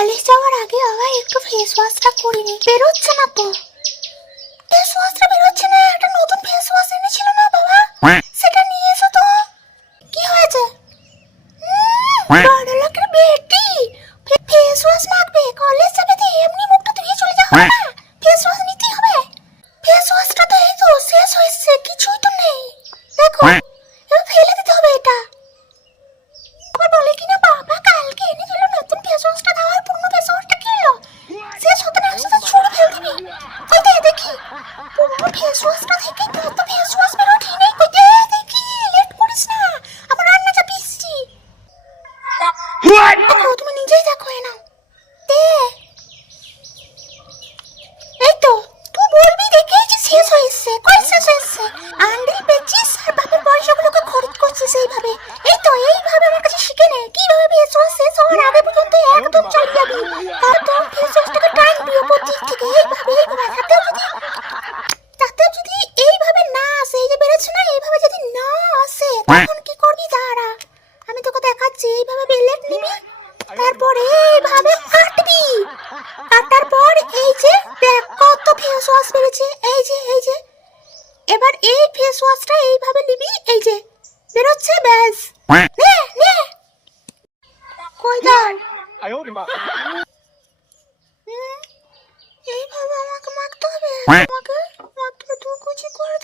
College যাওয়ার আগে বাবা একটু ফেস ওয়াশটা করিনি, বেরোচ্ছে না তো। ফেস ওয়াশটা বেরোচ্ছে না, একটা নতুন ফেস ওয়াশ এনেছিল না বাবা, সেটা নিয়ে এসো তো। কি হয়েছে? বড় লোকের বেটি ফেস ওয়াশ মাখবে, কলেজ যাবে তো এমনি মুখটা ধুয়ে চলে যাবে না, ফেস ওয়াশ নিতেই হবে। ফেস ওয়াশটা তো এই তো শেষ হয়েছে, কিছুই তো নেই। দেখো এবার ফেলে দিতে হবে এটা। আবার বলে কিনা বাবা কালকে এনে দিল নতুন ফেস ওয়াশটা, দেওয়ার পুরনো ফেস ওয়াশটা খেলো, শেষ হতে না হতে ছুড়ে ফেলে দিবি। কই দে দেখি পুরনো ফেস ওয়াশটা থেকে কত ফেস ওয়াশ বের ওঠে নাই, কই দে দেখি, লেট করিস না, আমার রান্না চাপিয়েছি। দেখো তুমি নিজেই দেখো, এনাও দে। এই তো তুই বলবি দেখেই যে শেষ হয়েছে, কই শেষ হয়েছে? আন্ডেল বেচিস আর বাপের পয়সাগুলোকে খরচ করছিস এইভাবে। এই তো এইভাবে আমার কাছে শিখে নে কিভাবে ফেস ওয়াশ শেষ হওয়ার আগে পর্যন্ত একদম চালিয়ে যাবি, আর তোর ফেস ওয়াশটাকে টানবি ওপর দিক থেকে এইভাবে এইভাবে। তাতেও যদি এইভাবে না আসে, এই যে বেরোচ্ছে না, এইভাবে যদি না আসে তখন কি করবি দাঁড়া, আমি তোকে দেখাচ্ছি। এইভাবে বেলেট নিবি, তারপরে এইভাবে কাটবি, কাটার পর এই যে দেখ কত ফেস ওয়াশ বেরোচ্ছে, এই যে এই যে। এবার এই ফেস ওয়াশটা এইভাবে নিবি, এই যে বেরোচ্ছে, ব্যাস নে নে। কই দাঁড়, এইভাবে আমাকে মাখতে হবে, আমাকে মাত্র 2 কুচি করে